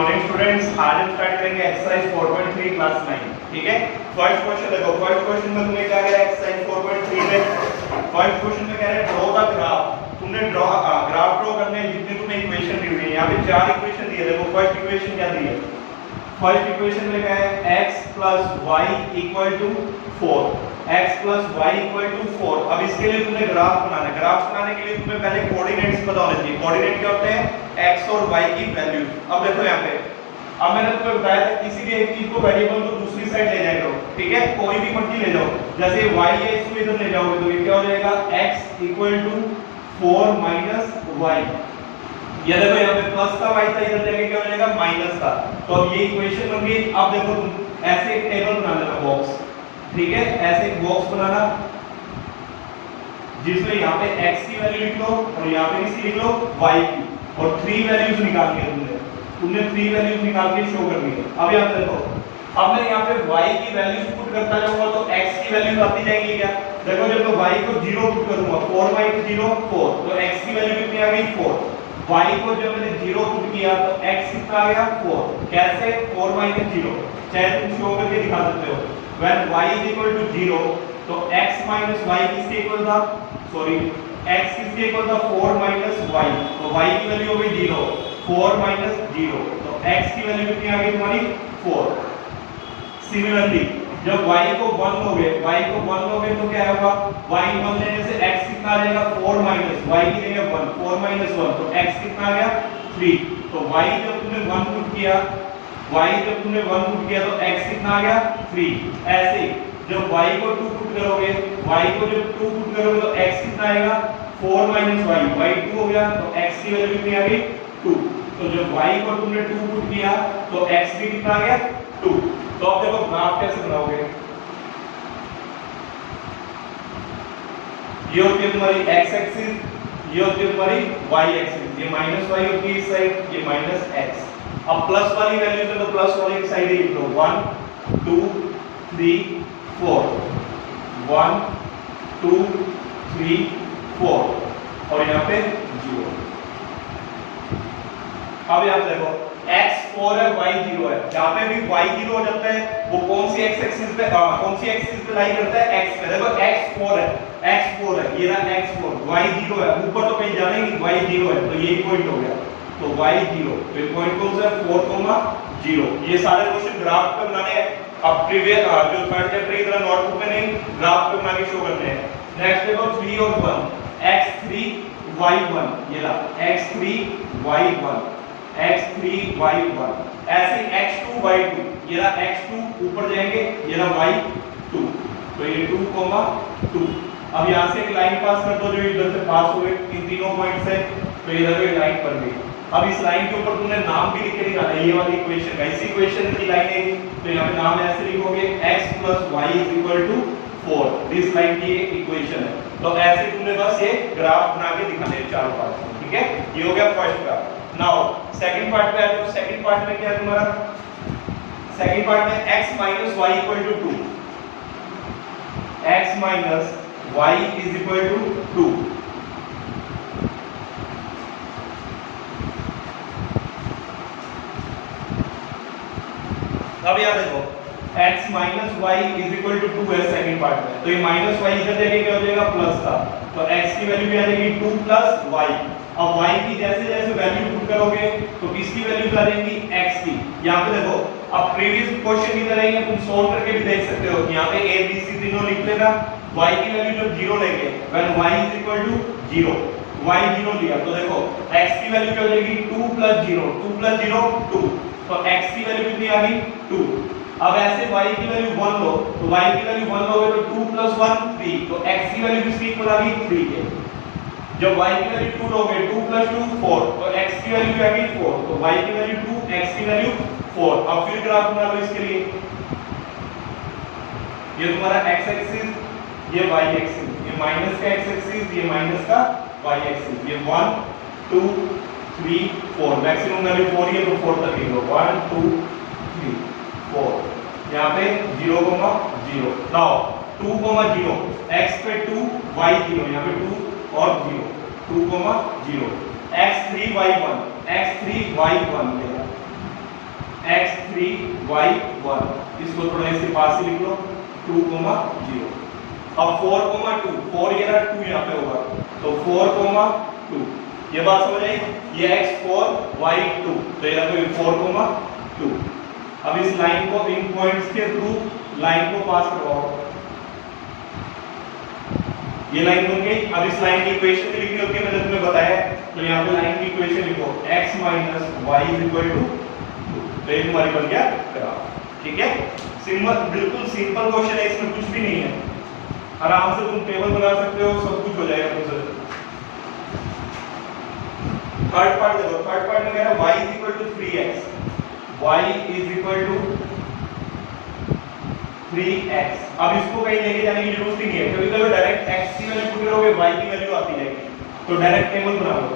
Morning students, आज हम start करेंगे एक्सरसाइज 4.3 क्लास 9। ठीक है, फर्स्ट क्वेश्चन देखो। फर्स्ट क्वेश्चन में तुम्हें क्या कह रहा है एक्सरसाइज 4.3 में फर्स्ट क्वेश्चन में कह रहा है ड्रॉ द ग्राफ। तुमने ग्राफ ड्रॉ करने हैं जितनी तुम्हें इक्वेशन दी हुई है। यहाँ पे चार इक्वेशन दिए। देखो फर्स्ट इक्वेशन क्या दी है। फर्स्ट इक्वेशन में क्या है x + y = 4, x + y = 4। अब इसके लिए तुम्हें ग्राफ बनाना है। ग्राफ बनाने के लिए तुम्हें पहले कोऑर्डिनेट्स पता होने चाहिए। कोऑर्डिनेट क्या होते हैं? x और y की वैल्यूज। अब देखो यहाँ पे, अब मैंने तुम्हें बताया था किसी भी एक चीज को वेरिएबल को दूसरी साइड ले जाया करो। ठीक है, कोई भी मर्जी ले जाओ। जैसे y है, इसको इधर ले जाओगे तो ये क्या हो जाएगा? x = 4 - y। ये देखो यहाँ पे प्लस का y था, इधर जाके क्या हो जाएगा? माइनस का। तो अब ये इक्वेशन बन गई। अब देखो तुम ऐसे एक टेबल बना लेना, बॉक्स। ठीक है, ऐसे एक बॉक्स बनाना जिसमें यहाँ पे x की वैल्यू लिख लो और यहाँ पे किसकी लिख लो? y की। और 3 वैल्यूज निकाल के तुमने 3 वैल्यूज निकाल के शो करनी है। अब यहाँ पे देखो, अब मैं यहाँ पे y की वैल्यूज पुट करता जाऊंगा तो x की वैल्यूज आती जाएंगी क्या? देखो जब मैं y को 0 पुट करूंगा, 4 - 0 4, तो x की वैल्यू कितनी आ गई? 4। y को जब मैंने 0 पुट किया तो x कितना आ गया? 4। कैसे? 4 - 0। चाहे तुम शो करके दिखा सकते हो। When y = 0 तो x - y किसके इक्वल था? सॉरी, x किसके इक्वल था? 4 - y। तो y की वैल्यू हो गई 0, 4 - 0, तो x की वैल्यू कितनी आ गई तुम्हारी? 4। सिमिलरली जब y को 1 लोगे तो क्या होगा? y 1 लेने से x कितना आ जाएगा? 4 - y की जगह 1, 4 - 1, तो x कितना आ गया? 3। तो y जब तुमने 1 पुट किया तो x कितना आ गया? 3। ऐसे जब y को 2 पुट करोगे तो x कितना आएगा? 4 - y 2 हो गया, तो x की वैल्यू कितनी आ गई? 2। तो जब y को तुमने 2 पुट किया तो x भी कितना आ गया? 2। तो अब देखो ग्राफ कैसे बनाओगे। ये होती है तुम्हारी x एक्सिस, ये होती है तुम्हारी y एक्सिस। ये -y होती है इस साइड, ये -x। अब प्लस वाली वैल्यू है तो प्लस वाली साइड ही लिख लो। 1 2 3 4, 1 2 3 4 और यहाँ पे 0। अब यहाँ पे देखो x 4 है, y 0 है। जहाँ पे भी y 0 हो जाता है वो कौन सी x एक्सिस पे लाई करता है? x पे। देखो x 4 है, ये रहा x 4, y 0 है। ऊपर तो कहीं जाना ही नहीं, y 0 है, तो यही पॉइंट हो गया। तो y 0, तो पॉइंट कौन सा है? 4, 0। ये सारे क्वेश्चन ग्राफ पे बनाने हैं। अब प्रीवियस जो थर्ड चैप्टर की तरह नोटबुक में नहीं, ग्राफ पे बना के शो करते हैं। नेक्स्ट देखो 3 और 1, x3 y1, ये ला x3 y1, x3 y1। ऐसे x2 y2, ये ला x2 ऊपर जाएंगे, ये ला y2, तो ये 2, 2। अब यहाँ से एक लाइन पास कर दो जो इधर से पास हुए इन तीनों पॉइंट से, तो इधर एक लाइन बन गई। अब इस लाइन के ऊपर तुमने नाम भी लिख के दिखाना है। ये वाली इक्वेशन का, इसी इक्वेशन की लाइन है, तो यहाँ पे नाम ऐसे लिखोगे x + y = 4। दिस लाइन की इक्वेशन है। तो ऐसे तुमने बस ये ग्राफ बना के दिखाने हैं चारों पार्ट में। ठीक है, ये हो गया फर्स्ट का। नाउ सेकंड पार्ट पे आ जाओ। सेकंड पार्ट में क्या है तुम्हारा? सेकंड पार्ट में x - y = 2, x - y = 2। अब यहाँ देखो x - y = 2 है सेकंड पार्ट में, तो ये -y इधर जाके क्या हो जाएगा? प्लस का। तो x की वैल्यू क्या आ जाएगी? 2 + y। अब y की जैसे जैसे वैल्यू पुट करोगे तो किसकी वैल्यू आ जाएगी? x की। यहाँ पे देखो, अब प्रीवियस क्वेश्चन की तरह ही तुम सोल्व करके भी देख सकते हो। यहाँ पे a b c तीनों लिख लेना। y की वैल्यू जब 0 लेंगे, when y = 0, y 0 लिया तो देखो x की वैल्यू क्या हो जाएगी? 2 + 0, 2 + 0 2, तो x की वैल्यू कितनी आ गई? 2। अब ऐसे y की वैल्यू 1 लो, तो y की वैल्यू 1 लोगे तो 2 + 1 3, तो x की वैल्यू किसकी इक्वल आ गई? 3 के। जब y की वैल्यू 2 लोगे, 2 + 2 4, तो x की वैल्यू क्या आ गई? 4, तो y की वैल्यू 2, x की वैल्यू 4। अब फिर ग्राफ बना लो इसके लिए। ये तुम्हारा x एक्सिस, ये y एक्सिस, ये माइनस का x एक्सिस, ये माइनस का y एक्सिस। ये 1 2 3 4, मैक्सिमम वैल्यू 4 है तो 4 तक लिख लो। 1 2 3 4, यहाँ पे 0, 0। नाउ 2, 0, x पे 2 y 0, यहाँ पे 2 और 0, 2, 0, x3 y1, x3 y1 लेगा। x3y1, इसको थोड़ा इसके पास ही लिख लो 2, 0। अब 4, 2, 4 ये रहा 2 यहाँ पे होगा, तो 4, 2, ये बात समझ आई। ये x4 y2, तो ये रहा 4, 2। अब इस लाइन को इन पॉइंट्स के थ्रू लाइन को पास करवाओ, ये लाइन बन गई। अब इस लाइन की इक्वेशन लिखनी होती है, मैंने तुम्हें बताया, तो यहाँ पे लाइन की इक्वेशन लिखो x - y 2, तो ये तुम्हारी बन गया ग्राफ। ठीक है, सिंपल, बिल्कुल सिंपल क्वेश्चन है, इसमें कुछ भी नहीं है, आराम से तुम टेबल बना सकते हो, सब कुछ हो जाएगा तुमसे। थर्ड पार्ट देखो, थर्ड पार्ट में कह रहा है y 3x, y 3x। अब इसको कहीं लेके जाने की जरूरत ही नहीं है, कभी कभी डायरेक्ट x की वैल्यू पुट करोगे y की वैल्यू आती जाएगी, तो डायरेक्ट टेबल बना लो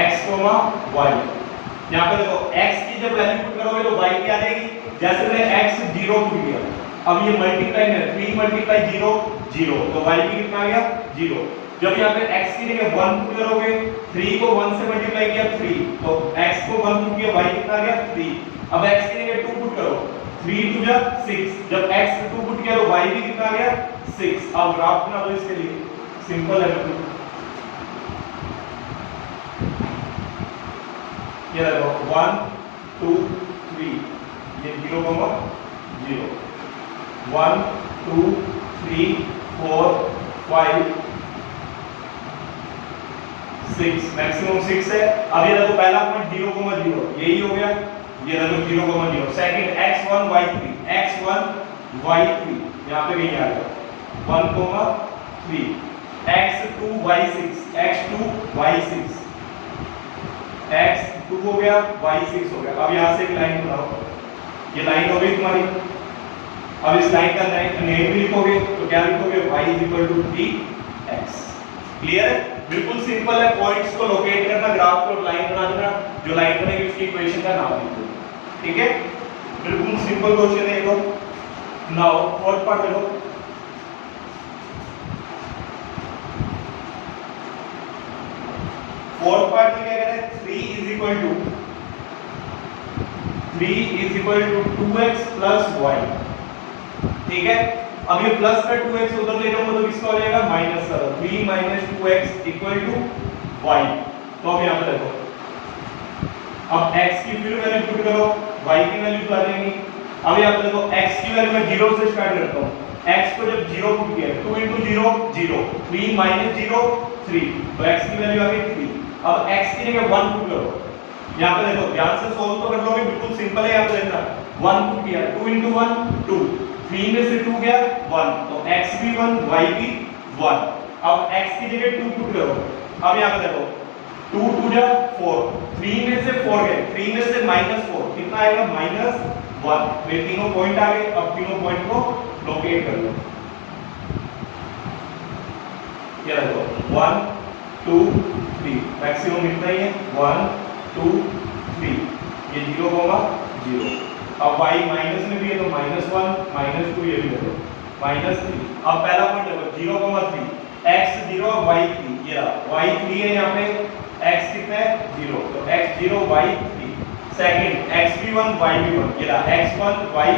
x, y। यहाँ पे देखो x की जब वैल्यू पुट करोगे तो y की आ जाएगी। जैसे मैंने x 0 पुट किया, अब ये मल्टीप्लाई में 3 × 0 0, तो y की कितना आ गया 0। जब यहाँ पे x की जगह 1 पुट करोगे, 3 को 1 से मल्टीप्लाई किया 3, तो x को 1 पुट किया y कितना आ गया 3। अब x की जगह 2 पुट करो, 3 2 जा 6, जब x 2 पुट किया तो y भी कितना आ गया 6। अब ग्राफ बना दो इसके लिए, सिंपल है बिल्कुल। ये देखो 1 2 3, ये 0, 0, 1 2 3 4 5 6, मैक्सिमम 6 है। अब ये देखो पहला पॉइंट 0, 0, यही हो गया, ये देखो 0, 0। Second x1 y3, x1 y3 यहां पे कहीं आ गया 1, 3, x2 y6, x2 y6, x2 हो गया y6 हो गया। अब यहां से एक लाइन बनाओ, ये लाइन हो गई तुम्हारी। अब इस लाइन का नेम भी लिखोगे, तो क्या लिखोगे y 3x। क्लियर है, बिल्कुल सिंपल है। पॉइंट्स को लोकेट करना, ग्राफ को लाइन बना देना, जो लाइन बनेगी उसकी इक्वेशन का नाम लिख दो। ठीक है, बिल्कुल सिंपल क्वेश्चन है ये। नाउ फोर्थ पार्ट देखो, फोर्थ पार्ट में क्या कह रहे हैं 3 = 2x + y। ठीक है, अब ये प्लस का 2x उधर ले जाऊंगा तो किसका हो जाएगा माइनस का, 3 - 2x = y। तो अब यहां पे देखो, अब x की फिर वैल्यू पुट करो, y की वैल्यू तो आ जाएगी। अब यहां पे देखो x की वैल्यू मैं 0 से स्टार्ट करता हूं, x को जब 0 पुट किया 2 × 0 0, 3 - 0 3, तो x की वैल्यू आ गई 3। अब x की जगह 1 पुट करो, यहां पे देखो ध्यान से सोल्व तो कर लोगे, बिल्कुल सिंपल है। यहां पे देखना 1 पुट किया, 2 × 1 2, 3 में से 2 गया 1, तो x भी 1 y भी 1। अब x की जगह 2 पुट करो, अब यहां पे देखो 2 2 जा 4, 3 में से 4 गए, 3 में से -4 कितना आएगा -1। ये तीनों पॉइंट आ गए। अब तीनों पॉइंट को लोकेट कर लो, ये देखो 1 2 3, मैक्सिमम इतना ही है 1 2 3, ये 0, 0। अब y माइनस में भी है तो -1 -2, ये भी देखो -3। अब पहला पॉइंट देखो 0, 3, x 0 y 3, ये रहा y 3 है, यहाँ पे x कितना है 0, तो x 0 y 3। सेकंड x भी 1 y भी 1, ये रहा x 1 y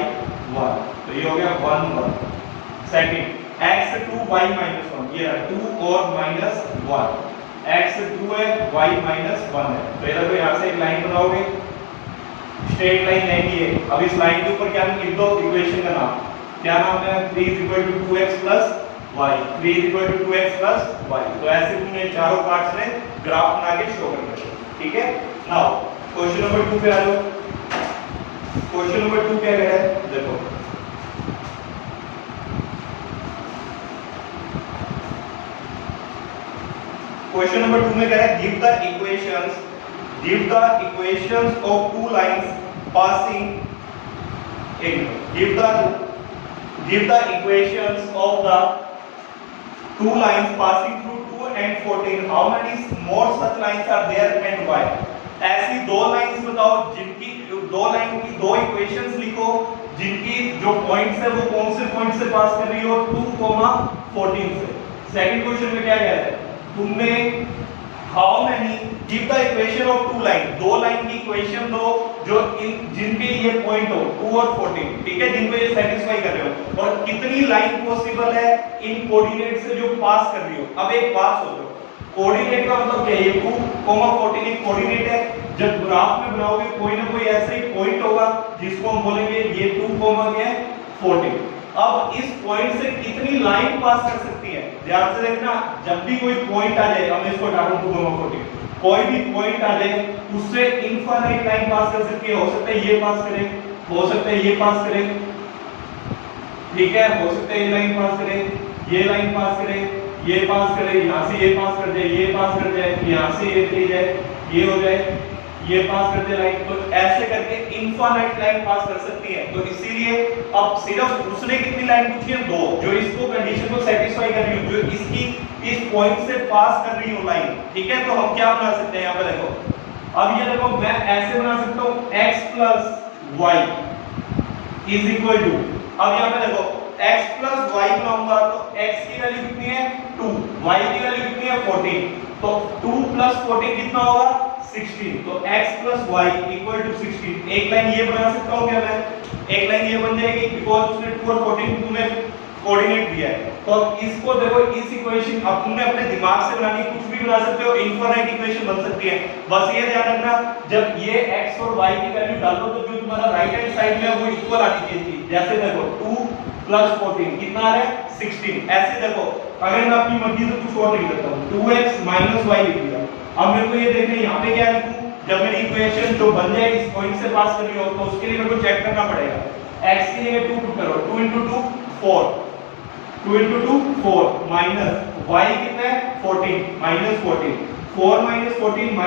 1, तो ये हो गया 1 1। सेकंड x 2 y -1, ये रहा 2 और -1, x 2 है y -1 है। तो ये देखो यहाँ से एक लाइन बनाओगे, स्ट्रेट लाइन नहीं है। अब इस लाइन के ऊपर क्या लिख दो इक्वेशन का नाम, क्या नाम है 3 = 2x + y, 3 = 2x + y। तो ऐसे तुमने चारों पार्ट्स में ग्राफ बना के शो करना है। ठीक है, नाउ क्वेश्चन नंबर 2 पे आ जाओ। क्वेश्चन नंबर 2 क्या कह रहा है देखो, क्वेश्चन नंबर 2 में कह रहा है give the equations of two lines passing in give the equations of the two lines passing through 2 and 14, how many more such lines are there and why। ऐसी दो लाइंस बताओ जिनकी दो लाइन की दो इक्वेशंस लिखो जिनकी जो पॉइंट्स है वो कौन से पॉइंट से पास कर रही हो 2, 14 से। सेकंड क्वेश्चन में क्या कह रहा है, तुमने how many, give the equation of two line, दो लाइन की इक्वेशन दो जो जिनके ये पॉइंट हो 2 और 14, ठीक है, जिनको ये सेटिस्फाई कर रहे हो, और कितनी लाइन पॉसिबल है इन कोऑर्डिनेट से जो पास कर रही हो। अब एक बात सोचो, कोऑर्डिनेट का मतलब क्या है, ये 2, 14 एक कोऑर्डिनेट है। जब ग्राफ में बनाओगे कोई ना कोई ऐसा ही पॉइंट होगा जिसको हम बोलेंगे ये 2, 14। अब इस पॉइंट से कितनी लाइन पास कर सकती है, ध्यान से देखना, जब भी कोई पॉइंट आ जाए, हम इसको हटा दूं 2, 14, कोई भी पॉइंट आ जाए उससे इनफाइनाइट लाइन पास कर सकती है। हो सकता है ये पास करे, हो सकता है ये पास करे, ठीक है, हो सकता है ये लाइन पास करे, ये लाइन पास करे, ये पास करे, यहां से ये पास कर जाए, ये पास कर जाए, यहां से ये चली जाए, ये हो जाए, ये पास कर दे लाइन। तो ऐसे करके इनफाइनाइट लाइन पास कर सकती है। तो इसीलिए अब सिर्फ उसने कितनी लाइन पूछी है, 2, जो इसको कंडीशन को सेटिस्फाई कर रही हो, जो इसकी इस पॉइंट से पास कर रही हो लाइन, ठीक है। तो हम क्या बना सकते हैं, यहाँ पे देखो, अब ये देखो मैं ऐसे बना सकता हूँ x + y is equal to, अब यहाँ पे देखो x + y बनाऊंगा तो x की वैल्यू कितनी है 2, y की वैल्यू कितनी है 14, तो 2 + 14 कितना होगा 16, तो x + y = 16। एक लाइन ये बना सकता हूँ क्या मैं, एक लाइन ये बन जाएगी, बिकॉज उसने 2 और 14 तुम्हें कोऑर्डिनेट दिया है। तो इसको देखो, इस इक्वेशन अब तुमने अपने दिमाग से बनानी, कुछ भी बना सकते हो, इनफाइनाइट इक्वेशन बन सकती है। बस ये ध्यान रखना, जब ये x और y की वैल्यू डालो तो जो तुम्हारा राइट हैंड साइड में है वो इक्वल आनी चाहिए। जैसे देखो 2 + 14 कितना आ रहा है 16। ऐसे देखो, अगर मैं अपनी मर्जी से कुछ और लिख देता हूं, 2x - y लिख दिया। अब मेरे को ये देखना है यहाँ पे क्या लिखूं, जब मेरी इक्वेशन जो बन जाए इस पॉइंट से पास कर रही हो, तो उसके लिए मेरे को चेक करना पड़ेगा। x की जगह 2 पुट करो, 2 × 2 4, 2 × 2 4 माइनस y कितना है 14 - 14, 4 - 14 -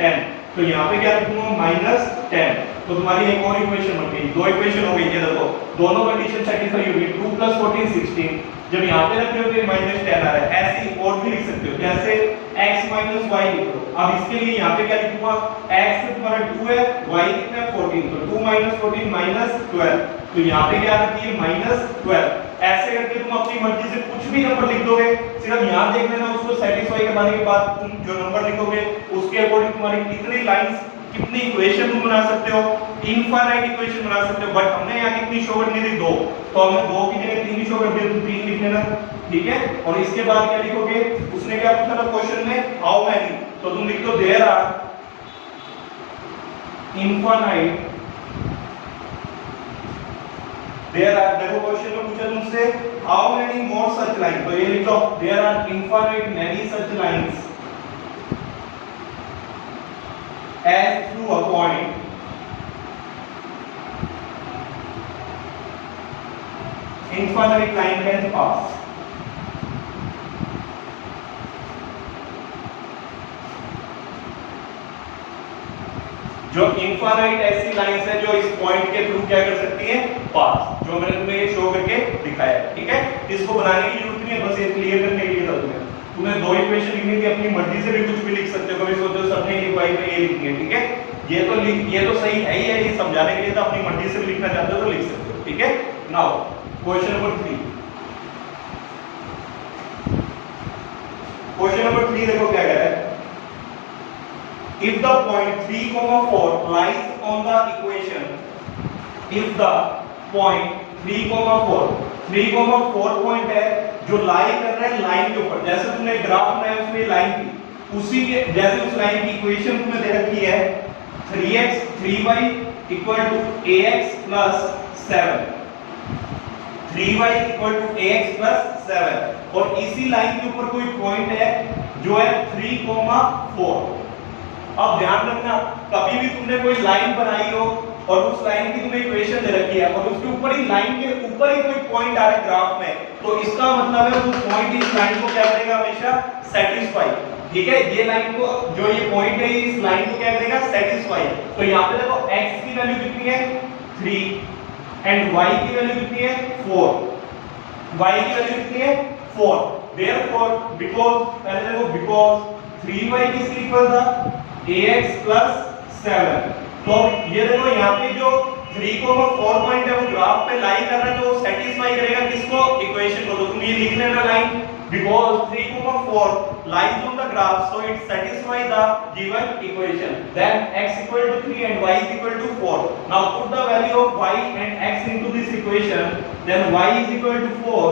10, तो यहाँ पे क्या लिखूंगा -10। तो तुम्हारी एक और इक्वेशन बन गई, दो इक्वेशन हो गई। ये देखो दोनों कंडीशन सेटिस्फाई हो गई, 2 + 14 16, जब यहाँ पे रख रहे हो तो -10 आ रहा है। ऐसे ही और भी लिख सकते हो, जैसे x - y लिख दो। अब इसके लिए यहाँ पे क्या लिखूंगा, x तुम्हारा 2 है, y कितना है 14, तो 2 - 14 - 12, तो यहाँ पे क्या रखी है -12। ऐसे करके तुम अपनी मर्जी से कुछ भी नंबर लिख दोगे, सिर्फ यहाँ देख लेना, उसको सेटिस्फाई करवाने के बाद तुम जो नंबर लिखोगे उसके अकॉर्डिंग तुम्हारी कितनी लाइंस, कितनी इक्वेशन तुम बना सकते हो, इनफाइनाइट इक्वेशन बना सकते हो। बट हमने यहाँ कितनी शो करनी थी 2, तो हमें 2 की जगह 3 शो कर दिया, तो 3 लिख लेना, ठीक है। और इसके बाद क्या लिखोगे, उसने क्या पूछा था क्वेश्चन में, हाउ मैनी, तो तुम लिख दो देयर आर इनफाइनाइट, देखो क्वेश्चन में पूछा तुमसे how many more such line, तो ये लिखो there are infinite many such lines as through a point infinite line can pass। जो इनफाइनाइट ऐसी लाइंस है जो इस पॉइंट के थ्रू क्या कर सकती है, पास, जो मैंने तुम्हें ये शो करके दिखाया है, ठीक है। इसको बनाने की जरूरत नहीं है, बस ये क्लियर करने के लिए था तुम्हें दो इक्वेशन लिखनी थी, अपनी मर्जी से भी कुछ भी लिख सकते हो, कभी सोचो सबने ये y पे ये लिखनी है, ठीक है। ये तो सही है ही है, ये समझाने के लिए था, अपनी मर्जी से भी लिखना चाहते हो तो लिख सकते हो, ठीक है। Now question number 3, question number 3 देखो क्या कह रहा है, if the point 3, 4 lies on the equation, if the point 3, 4 3, 4 point है जो लाई कर रहा है लाइन के ऊपर, जैसे तुमने ग्राफ बनाया उसमें लाइन थी, उसी के जैसे उस लाइन की इक्वेशन तुम्हें दे रखी है 3x 3y = ax + 7, 3y = ax + 7, और इसी लाइन के ऊपर कोई पॉइंट है जो है 3, 4। अब ध्यान रखना, कभी भी तुमने कोई लाइन बनाई हो और उस लाइन की तुम्हें इक्वेशन दे रखी है और उसके ऊपर ही लाइन के ऊपर ही कोई पॉइंट आ रहा है ग्राफ में, तो इसका मतलब है वो पॉइंट इस लाइन को क्या करेगा, हमेशा सेटिस्फाई, ठीक है। ये लाइन को, जो ये पॉइंट है इस लाइन को क्या करेगा, सेटिस्फाई। तो यहाँ पे देखो x की वैल्यू कितनी है 3 एंड y की वैल्यू कितनी है 4, y की वैल्यू कितनी है 4, देयरफॉर बिकॉज़, पहले देखो बिकॉज़ 3y किसके इक्वल था, ax + 7। तो ये देखो यहाँ पे जो 3, 4 पॉइंट है वो ग्राफ पे लाई कर रहा है, तो सेटिस्फाई करेगा किसको, इक्वेशन को। तो तुम ये लिख लेना line because 3, 4 lies on the graph, so it satisfies the given equation. Then x equal to 3 and y is equal to 4. Now put the value of y and x into this equation. Then y is equal to 4.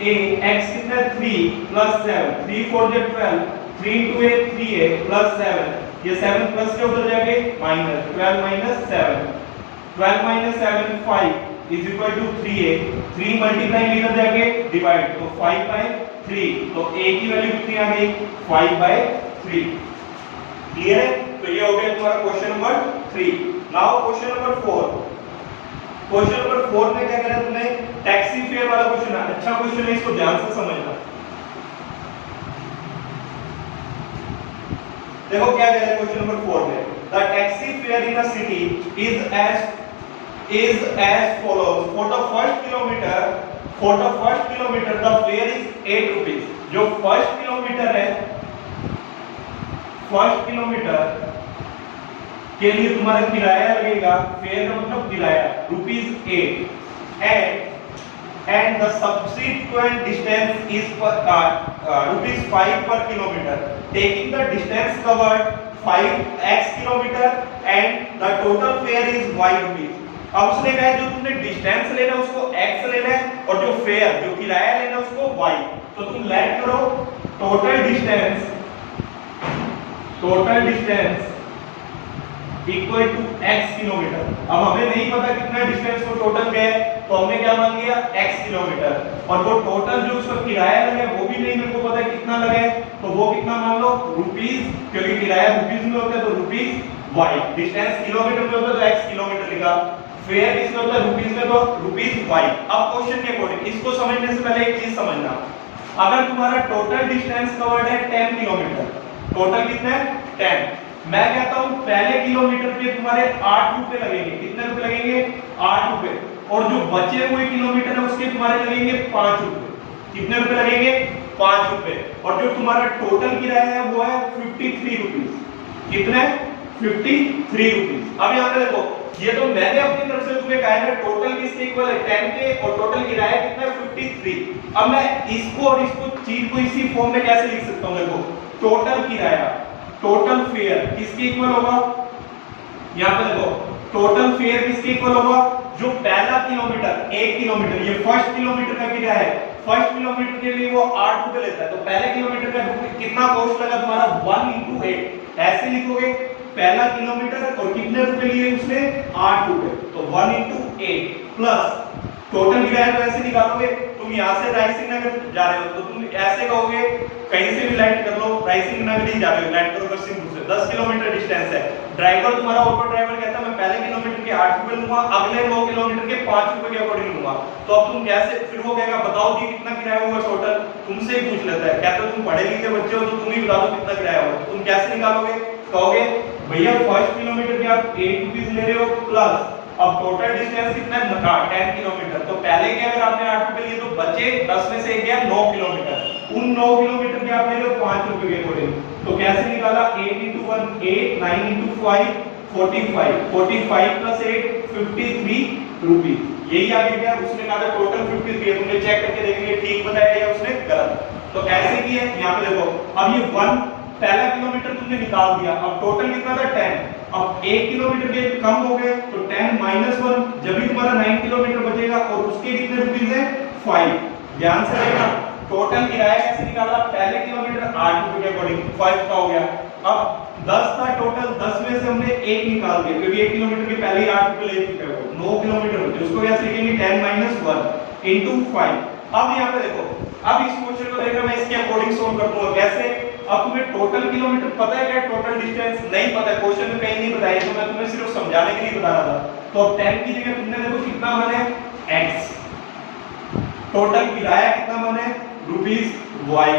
x कितना 3 plus 7, 3 4 J 12, 3 into a 3a plus 7. ये 7 plus के उधर जाके minus 12 minus 7, 12 minus 7 5 is equal to 3a, 3 multiply इधर जाके divide, तो 5 by 3, तो a की वैल्यू कितनी आ गई 5 by 3. क्लियर है? तो ये हो गया तुम्हारा question number 3. Now question number 4. Question number 4 में क्या करा तुमने, टैक्सी फेयर वाला क्वेश्चन है. अच्छा क्वेश्चन है, इसको ध्यान से समझना. देखो क्या कह रहा है क्वेश्चन नंबर 4 में, the taxi fair in a city is as follows. For the first kilometer the fare is 8 rupees. जो फर्स्ट किलोमीटर है, फर्स्ट किलोमीटर के लिए तुम्हारा किराया लगेगा, फेयर का मतलब किराया, ₹8 and the subsequent distance is ₹5 per kilometer. Taking the distance covered 5x kilometer and the total fare is y rupees. अब उसने कहा है जो तुमने डिस्टेंस लेना है उसको x लेना है और जो फेयर जो किराया लेना है उसको y. तो तुम लेट करो total distance equal to x kilometre. अब हमें नहीं पता कितना डिस्टेंस को टोटल क्या है, तो हमने क्या मान लिया x किलोमीटर, और वो टोटल जो उसका किराया लगे वो भी नहीं मेरे को पता कितना लगे, तो वो कितना मान लो रुपीस, क्योंकि किराया रुपीस में होता है तो रुपीस y, डिस्टेंस किलोमीटर में होता है तो x किलोमीटर लिखा, फेयर इसमें होता है रुपीस में तो रुपीस y. अब क्वेश्चन के अकॉर्डिंग इसको समझने से पहले एक चीज समझना, अगर तुम्हारा टोटल डिस्टेंस कवर्ड है 10 किलोमीटर, टोटल कितना है 10, मैं कहता हूं पहले किलोमीटर पे तुम्हारे 8 रुपए लगेंगे. कितने रुपए लगेंगे 8 रुपए, और जो बचे हुए किलोमीटर है उसके तुम्हारे लगेंगे 5 रुपए. कितने रुपए लगेंगे 5 रुपए, और जो तुम्हारा टोटल किराया है वो है 53 रुपीस. कितने 53 रुपीस. अब यहाँ पे देखो, ये तो मैंने अपनी तरफ से तुम्हें कहा है टोटल किसके इक्वल है 10 के, और टोटल किराया कितना है 53. अब मैं इसको और इसको चीज को इसी फॉर्म में कैसे लिख सकता हूं, देखो टोटल किराया, टोटल फेयर किसके इक्वल होगा, यहां पे देखो टोटल फेयर किसके इक्वल होगा, जो पहला किलोमीटर 1 किलोमीटर, ये फर्स्ट किलोमीटर का किराया है, फर्स्ट किलोमीटर के लिए वो 8 रुपए लेता है, तो पहले किलोमीटर का कितना कॉस्ट लगा तुम्हारा 1 into 8, ऐसे लिखोगे पहला किलोमीटर और कितने रुपए लिए उसने 8 रुपए, तो 1 into 8 प्लस टोटल किराया तो ऐसे निकालोगे, तुम यहां से रायसिंह नगर जा रहे हो तो तुम ऐसे कहोगे, कहीं से भी लैंड कर लो, रायसिंह नगर ही जा रहे हो, लैंड करो नरसिंहपुर से, 10 किलोमीटर डिस्टेंस है. ड्राइवर तुम्हारा ऑटो ड्राइवर कहता है मैं पहले किलोमीटर के 8 रुपए लूंगा, अगले 9 किलोमीटर के 5 रुपए के अकॉर्डिंग लूंगा. तो अब तुम कैसे, फिर वो कहेगा बताओ जी कितना किराया हुआ टोटल, तुमसे ही पूछ लेता है, कहते हो तुम पढ़े लिखे बच्चे हो तो तुम ही बता दो कितना किराया हुआ, तुम कैसे निकालोगे, कहोगे भैया फर्स्ट किलोमीटर के आप 8 रुपीस ले रहे हो, प्लस अब टोटल डिस्टेंस कितना है 10 किलोमीटर, तो पहले के अगर आपने 8 रुपए लिए तो बचे 10 में से एक गया 9 किलोमीटर, उन 9 किलोमीटर के आप ले रहे हो 5 रुपए के अकॉर्डिंग, तो कैसे निकाला 8 into 1 8, 9 into 5 45, 45 plus 8 53 रुपीस. यही आगे क्या उसने कहा था टोटल 53 है, तुमने चेक करके देखेंगे ठीक बताया या उसने गलत, तो ऐसे की है. यहाँ पे देखो अब ये 1 पहला किलोमीटर तुमने निकाल दिया, अब टोटल कितना था 10, अब 1 किलोमीटर के कम हो गए तो 10 minus 1, जब भी तुम्हारा 9 किलोमीटर बचेगा, और उसके कितने रुपीस है 5. ध्यान से देखना टोटल किराया कैसे निकाला, पहले किलोमीटर 8 रुपए के अकॉर्डिंग 5 का हो गया, अब 10 था टोटल, 10 में से हमने 1 निकाल दिया क्योंकि 1 किलोमीटर के पहले ही 8 रुपए ले चुके हो, 9 किलोमीटर बचे, उसको कैसे लिखेंगे 10 minus 1 into 5. अब यहाँ पे देखो, अब इस क्वेश्चन को देखकर मैं इसके अकॉर्डिंग सोल्व कर दूंगा. कैसे, अब तुम्हें टोटल किलोमीटर पता है क्या, टोटल डिस्टेंस नहीं पता है, क्वेश्चन में कहीं नहीं बताया, तो मैं तुम्हें सिर्फ समझाने के लिए बता रहा था. तो अब 10 की जगह तुमने देखो कितना माने x, टोटल किराया कितना माने रुपीस y.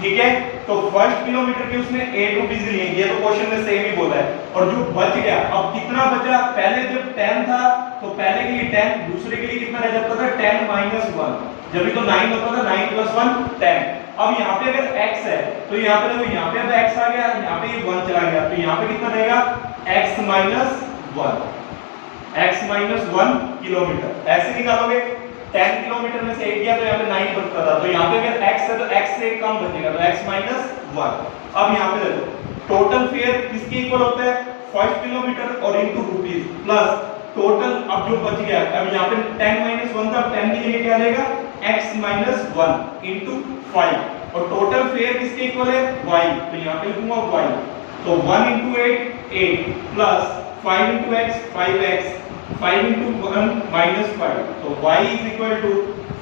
ठीक है, तो फर्स्ट किलोमीटर के उसने 8 रुपीस लिए, ये तो क्वेश्चन में सेम ही बोला है, और जो बच गया अब कितना बचा, पहले जब 10 था तो पहले के लिए 10, दूसरे के लिए कितना रह जाता था 10 minus 1, जब भी तो 9 होता था, 9 plus 1 10. अब यहाँ पे अगर x है तो यहाँ पे देखो, यहाँ पे अब x आ गया, यहाँ पे ये 1 चला गया, तो यहाँ पे कितना रहेगा x minus 1 किलोमीटर, ऐसे निकालोगे. 10 किलोमीटर में से 8 गया तो यहाँ पे 9 बचता था, तो यहाँ पे अगर x है तो x से कम बचेगा, तो x माइनस 1। अब यहाँ पे देखो टोटल फेयर किसके इक्वल होता है, फर्स्ट किलोमीटर और इनटू रुपीस प्लस टोटल। अब जो बच गया, अब यहाँ पे 10 माइनस 1 था, 10 की जगह क्या रहेगा x माइनस 1 इनटू 5, और टोटल फेयर किसके इक्वल है y, तो यहाँ पे लिखूंगा y, तो 1 into 8 plus 5 into x 5x, 5 into 1 minus 5, तो y is equal to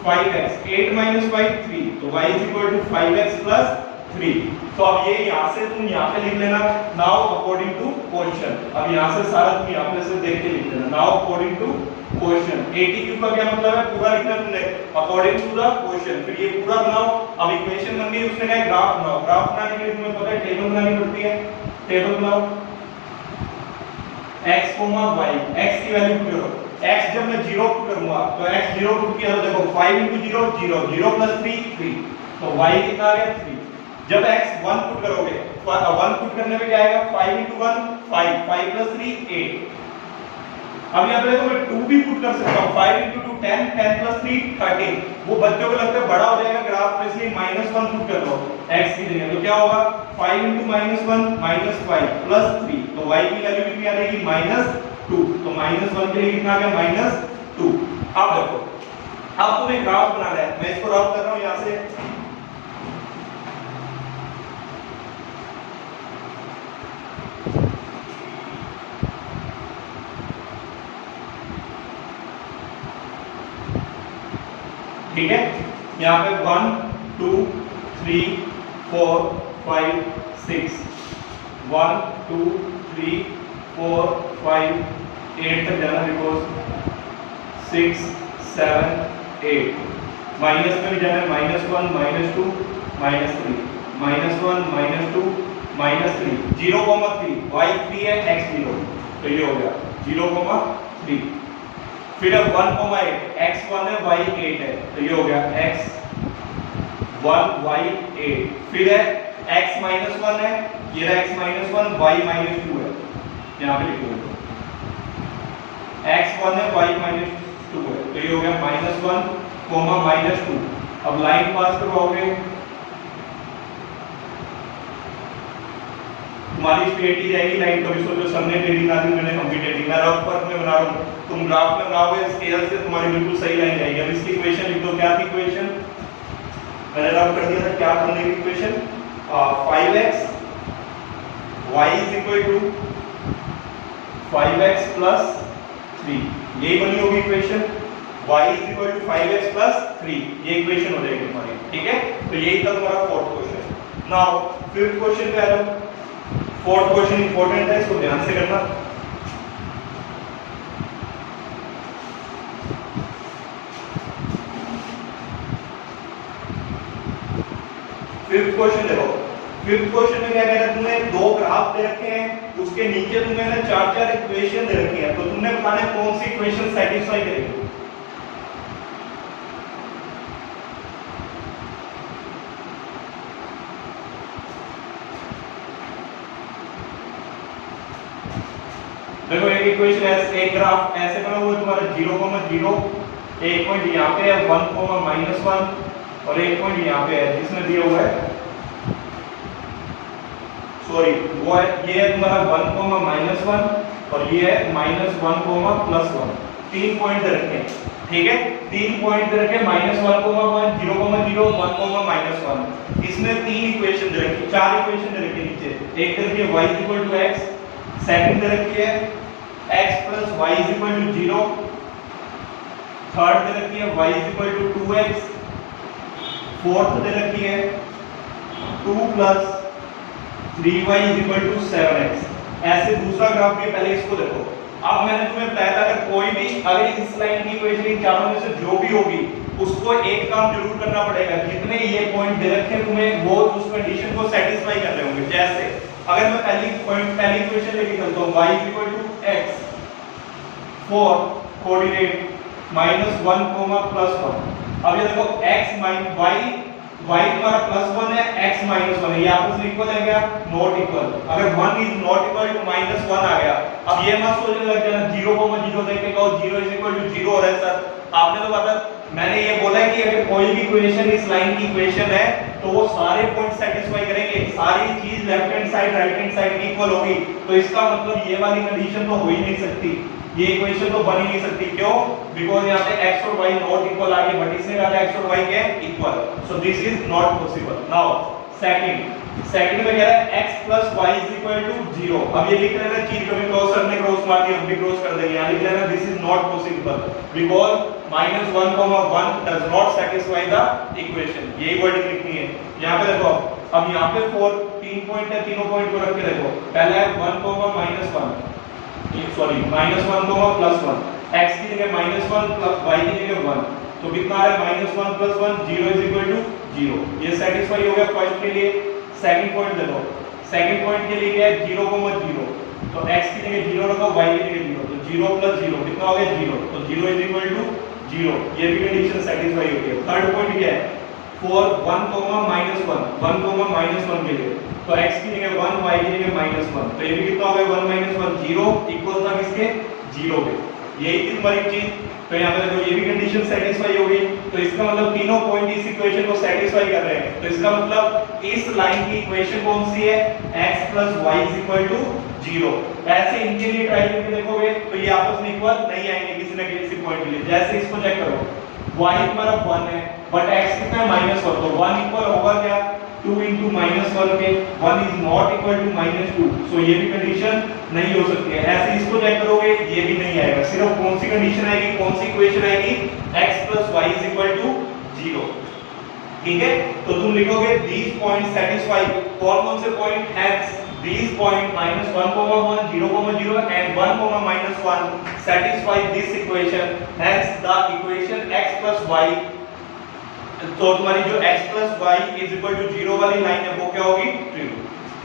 5x, 8 minus 5 3, तो y is equal to 5x plus 3। तो अब ये यहाँ से तुम यहाँ पे लिख लेना, now according to question। अब यहाँ से सारा तुम यहाँ पे से देख के लिख लेना, now according to question। ATQ का क्या मतलब है, पूरा लिखना तुमने according to the question, फिर ये पूरा बनाओ। अब इक्वेशन बन गई, उसने कहा ग्राफ बनाओ, ग्राफ बनाने के लिए तुम्हें पता है टेबल बनानी पड़ती है, टेबल बनाओ x, y, x की वैल्यू पुट करो, x जब मैं 0 पुट करूंगा तो x 0 पुट किया तो देखो 5 0 0 0 प्लस 3 3, तो y कितना आ गया 3। जब x 1 पुट करोगे, 1 पुट करने में क्या आएगा 5 1 5, 5 प्लस 3 8। अब यहाँ पे देखो मैं 2 भी पुट कर सकता हूँ, 5 2 10, 10 प्लस 3 13। वो बच्चों को लगता है बड़ा हो जाएगा ग्राफ, तो इसलिए -1 पुट कर दो x की जगह, तो क्या होगा 5 -1 -5 प्लस 3, तो y की वैल्यू कितनी आ जाएगी -2, तो -1 के लिए कितना आ गया -2। अब देखो, अब तुम्हें ग्राफ बनाना है, मैं इसको रफ कर रहा हूँ यहाँ से, ठीक है। यहाँ पे 1 2 3 4 5 6, 1 2 3 4 5 8 तक जाना, बिकॉज 6 7 8, माइनस में भी जाना है, -1 -2 -3, -1 -2 -3, 0,3, y 3 है x 0, तो ये हो गया 0,3। फिर अब 1,8, x 1 है y 8 है, तो ये हो गया x 1 y 8। फिर है x -1 है, ये रहा x -1 y -2 है, यहाँ पे लिखो x 1 है y -2 है, तो ये हो गया -1, -2। अब लाइन पास करवाओगे, तुम्हारी स्ट्रेट ही जाएगी लाइन, कभी सोचो सबने टेढ़ी ना दी, मैंने कंप्यूटेटिव ना रफ पर मैं बना रहा हूँ, तुम ग्राफ में बनाओगे स्केल से तुम्हारी बिल्कुल सही लाइन जाएगी। अब इसकी इक्वेशन लिख दो, क्या थी इक्वेशन, मैंने रफ कर दिया था, क्या करने की equation 5x y is equal to 5x plus 3, यही बनी होगी equation, y is equal to 5x plus 3, ये इक्वेशन हो जाएगी तुम्हारी, ठीक है। तो यही था तुम्हारा fourth question. Now fifth question पे आ जाओ, फोर्थ क्वेश्चन इंपॉर्टेंट है, इसको ध्यान से करना। फिफ्थ क्वेश्चन देखो, फिफ्थ क्वेश्चन में क्या कह रहा है, तुमने दो ग्राफ दे रखे हैं, उसके नीचे तुम्हें ना 4 इक्वेशन दे रखी है, तो तुमने बताना है कौन सी इक्वेशन सेटिस्फाई करेगी। देखो एक इक्वेशन ऐसे, एक ग्राफ ऐसे बना हुआ है तुम्हारा 0,0, एक पॉइंट यहाँ पे है 1,-1 और एक पॉइंट यहाँ पे है जिसमें दिया हुआ है, सॉरी वो है, ये है तुम्हारा 1,-1 और ये है -1,+1, 3 पॉइंट दे रखे हैं, ठीक है। 3 पॉइंट दे रखे, -1,1 0,0 1,-1। इसमें 3 इक्वेशन दे रखी, 4 इक्वेशन दे रखी नीचे, एक दे रखी है y = x, सेकंड दे रखी है x + y = 0, थर्ड दे रखी है y = 2x, फोर्थ दे रखी है 2 + 3y = 7x। ऐसे दूसरा ग्राफ भी, पहले इसको देखो। अब मैंने तुम्हें बताया था अगर कोई भी, अगर इस लाइन की इक्वेशन इन चारों में से जो भी होगी उसको एक काम जरूर करना पड़ेगा, जितने ये पॉइंट दे रखे तुम्हें वो उस कंडीशन को सेटिस्फाई कर रहे होंगे। जैसे अगर मैं पहली इक्वेशन लेके चलता हूं y = x फॉर कोऑर्डिनेट -1, अब ये देखो x y तुम्हारा +1 है, x -1 है, ये आपस में इक्वल है क्या, नॉट इक्वल। अगर 1 इज नॉट इक्वल टू -1 आ गया, अब ये मत सोचने लग जाना 0,0 देख के कहो 0 = 0 हो रहा है सर, आपने तो मैंने ये बोला है कि अगर कोई भी इक्वेशन इस लाइन की इक्वेशन है तो वो सारे पॉइंट सेटिस्फाई करेंगे, सारी चीज left hand side right hand side equal होगी, तो इसका मतलब ये वाली कंडीशन तो हो ही नहीं सकती, ये इक्वेशन तो बन ही नहीं सकती। क्यों? बिकॉज़ यहाँ पे x और y नॉट इक्वल आ गए, बट इसने कहा x और y क्या है equal, so this is not possible. Now second में कह रहा है x plus y is equal to 0। अब ये लिख रहे हैं ना चीज कभी क्रॉस करने क्रॉस मार दिया, अब भी क्रॉस कर देंगे, यहां लिख रहे हैं ना this is not possible because -1, 1 does not satisfy the equation। यही वर्डिंग लिखनी है। यहां पे देखो, अब यहां पे 4 3 पॉइंट है, तीनों पॉइंट को रख के देखो, पहला है 1, -1 सॉरी -1, +1, x की जगह -1 y की जगह 1, तो कितना आ रहा है -1 + 1 0 is equal to 0। ये सेटिस्फाई हो गया फर्स्ट के लिए। सेकंड पॉइंट देखो, सेकंड पॉइंट के लिए क्या है 0, 0, तो x की जगह 0 रखो, y की जगह 0, तो 0 + 0 कितना हो गया 0, तो 0 is equal to 0, ये भी कंडीशन सेटिस्फाई हो गई। थर्ड पॉइंट क्या है 4 1, -1 के लिए, तो x की जगह 1 y की जगह -1, तो ये भी कितना हो गया 1 - 1 0 इक्वल था किसके 0 के। यही थी हमारी चीज, तो यहाँ पे देखो ये भी कंडीशन सेटिस्फाई हो गई, तो इसका मतलब तीनों पॉइंट इस इक्वेशन को सेटिस्फाई कर रहे हैं, तो इसका मतलब इस लाइन की इक्वेशन कौन सी है x + y = 0। ऐसे इनके लिए ट्राई करके देखोगे तो ये आपस में इक्वल नहीं आएंगे किसी न किसी पॉइंट के लिए। जैसे इसको चेक करो, y हमारा 1 है बट x कितना है -1, तो 1 इक्वल होगा क्या 2 * -1 के, 1 is not equal to -2, सो ये भी कंडीशन नहीं हो सकती है। ऐसे इसको चेक करोगे ये भी नहीं आएगा। सिर्फ कौन सी कंडीशन आएगी, कौन सी इक्वेशन आएगी x + y = 0। ठीक है, तो तुम लिखोगे these points satisfy, कौन से point x these point -1, 1 0, 0 and 1, -1 satisfy this equation, hence the equation x + y, तो तुम्हारी जो x + y = 0 वाली लाइन है वो क्या होगी ट्रू।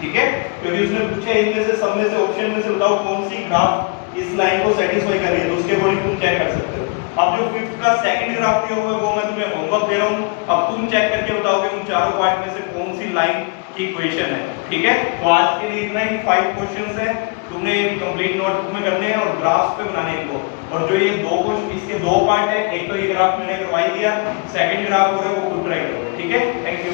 ठीक है, क्योंकि उसने पूछा इनमें से सब में से ऑप्शन में से बताओ कौन सी ग्राफ इस लाइन को सेटिस्फाई कर रही है, तो उसके अकॉर्डिंग तुम चेक कर सकते हो। अब जो फिफ्थ का सेकंड ग्राफ दिया हुआ है वो मैं तुम्हें होमवर्क दे रहा हूं, अब तुम चेक करके बताओगे उन चारों पार्ट में से कौन सी लाइन की इक्वेशन है। ठीक है, तो आज के लिए इतना ही, 5 क्वेश्चंस है, तुमने कंप्लीट नोटबुक में करने हैं और ग्राफ्स पे बनाने हैं इनको। और जो ये दो क्वेश्चन, इसके दो पार्ट है, एक तो ये ग्राफ मैंने करवाई दिया, सेकंड ग्राफ हो रहा है वो खुद ट्राई करो। ठीक है, थैंक यू।